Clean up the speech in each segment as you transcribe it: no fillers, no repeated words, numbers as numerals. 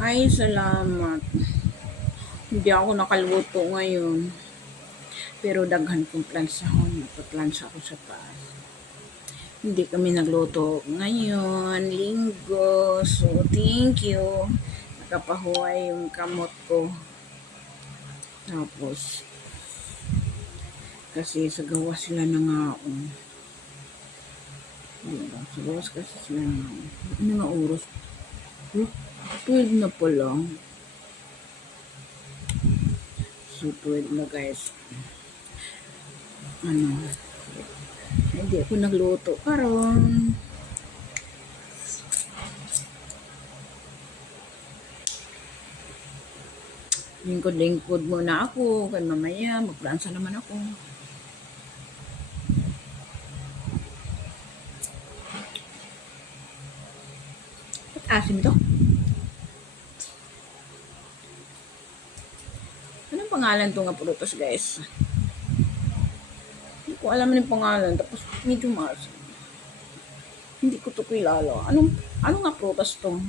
Ay, salamat. Hindi ako nakaluto ngayon. Pero daghan kong plansahon. Nagpa-plansa ako sa taas. Hindi kami nagluto ngayon. Linggo. So, thank you. Nakapahuay yung kamot ko. Tapos, kasi sa gawa sila nangaon. Diba? Sa gawas kasi sila nangaon. Ano nga oras? 12 na pa lang. So, 12 na guys. Hindi ako nagluto karon. Lingkod-lingkod muna ako. Kaya mamaya, magplansa naman ako. Ba't asim to? Anong pangalan to nga prutas guys? Hindi ko alam yung pangalan. Tapos medyo maasim. Hindi ko to kilala. Ano nga prutas to?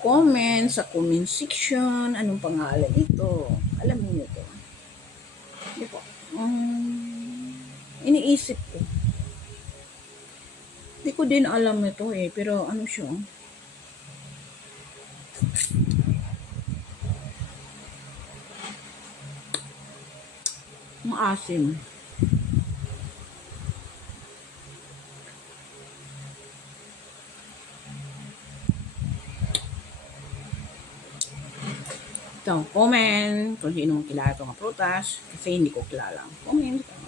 Comment sa comment section. Anong pangalan ito? Alam niyo to. Hindi po. Iniisip ko. Hindi ko din alam ito eh. Pero ano siya? Maasim. So, comment kung sino mong kilala itong prutas. Kasi hindi ko kilala. Comment.